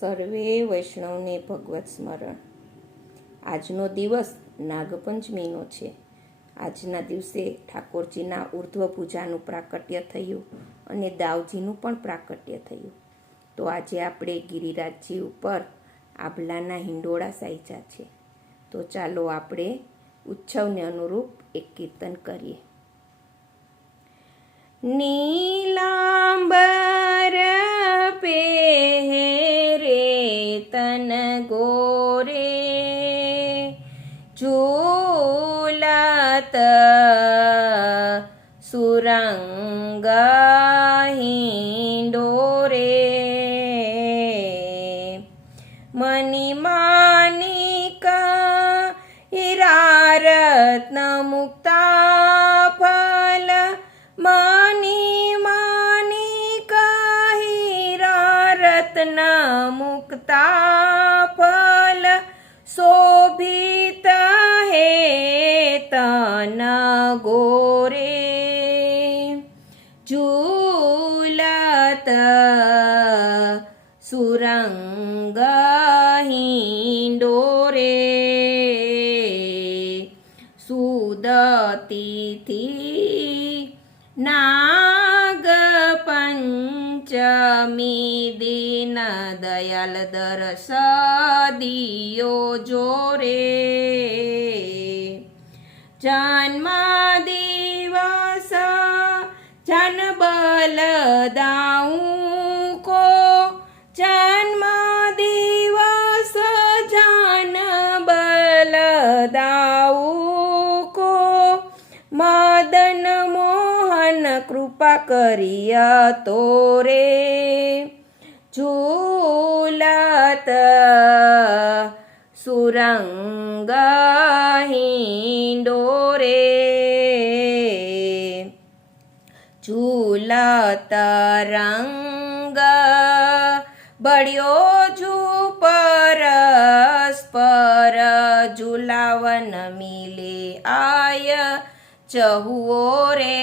સર્વે વૈષ્ણવને ભગવત સ્મરણ. આજનો દિવસ નાગપંચમીનો છે. આજના દિવસે ઠાકોરજીના ઉર્ધ્વ પૂજાનું પ્રાકટ્ય થયું અને દાવજીનું પણ પ્રાકટ્ય થયું. તો આજે આપણે ગિરિરાજજી ઉપર આભલાના હિંડોળા સાઈજા છે. તો ચાલો આપણે ઉત્સવને અનુરૂપ એક કીર્તન કરીએ. નીલાંબર પહેરે તન ગોરે ઝૂલત સુરંગ હિંડોરે મની માનિક હીરા રત્ન મુક્તા ફલ મની માનિક હીરા રત્ન મુક્તા ફલ શોભિત હે તન ગોરે ઝૂલત સુરંગ હિંડોરે સુદતીથી નાગ પંચમી દિન દયાલ દરસ દિયો જોરે જન્મ દિવસ જન બલદાઉં કો જન્મ દિવસ જન બલદાઉં કો મદન મોહન કૃપા કરીય તોરે ઝૂલત સુરંગ હિંડોરે ઝૂલત રંગ બળ્યો ઝૂ પરસ્પર ઝુલાવન મિલે આય ચહુઓ રે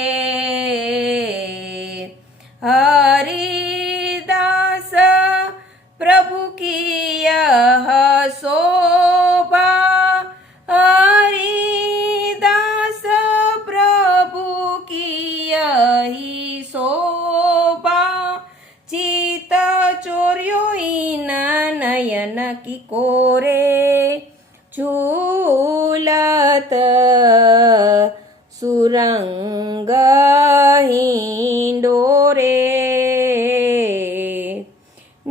હરિદાસ પ્રભુ કિય શોભા હરિદાસ પ્રભુ કિય શોભા ચિત ચોર્યો ઇના નયન કી કોરે ઝૂલત સુરંગ હિંડોરે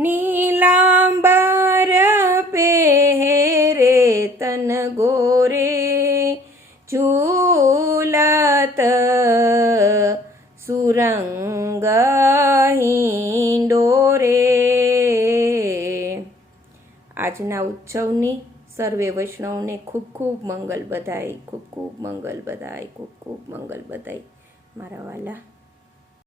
નીલાંબર પહેરે તન ગોરે ઝૂલત સુરંગ હિંડોરે. આજના ઉત્સવની સર્વે વૈષ્ણવને ખૂબ ખૂબ મંગલ બધાય, ખૂબ ખૂબ મંગલ બધાય, ખૂબ ખૂબ મંગલ બધાય મારા વાલા.